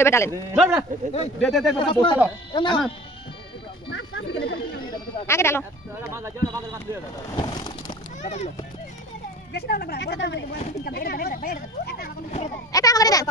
এবার ডালেন আগে ডালো এটা আমাকে দেন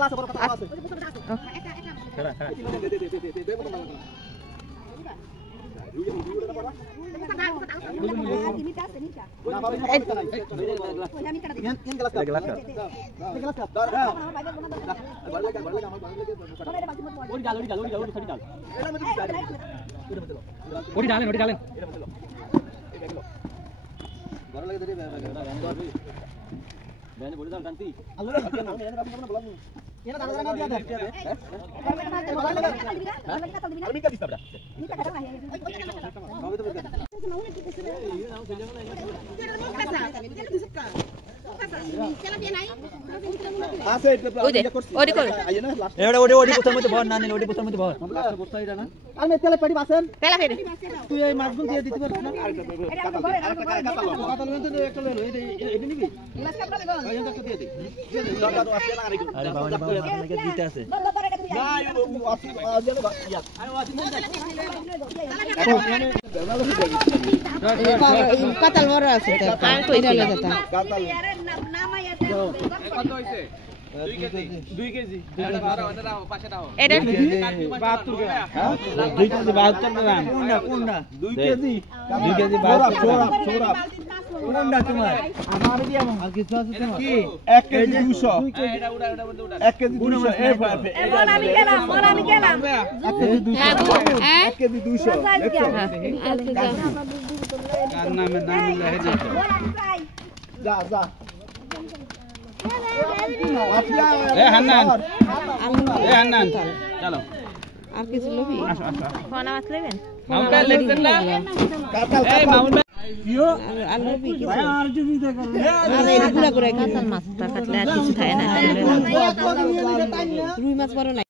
কাতাল বড় আছে দুই কেজি এটা 72 গ্রাম 2 কেজি 72 গ্রাম কোনটা 2 কেজি 72 কোনটা তোমার আমার দিয়া আর কিছু আছে তোমার কি 1 কেজি 200 এটা উড়া 1 কেজি 200 এই আমি গেলাম 1 কেজি 200 কার নামে নাম লিখে যা যা হান্নান চলো আর কিছু লবি আসো কোন মাছ নেবেন মাউন্ট লেখেন না কাতাল এই মাউন্ট কিও আর লবি কিছু আর জুবি দেখো আরে গুড়া করে কাতাল মাছ তা কাটলে আর কিছু খায় না রুই মাছ বড় না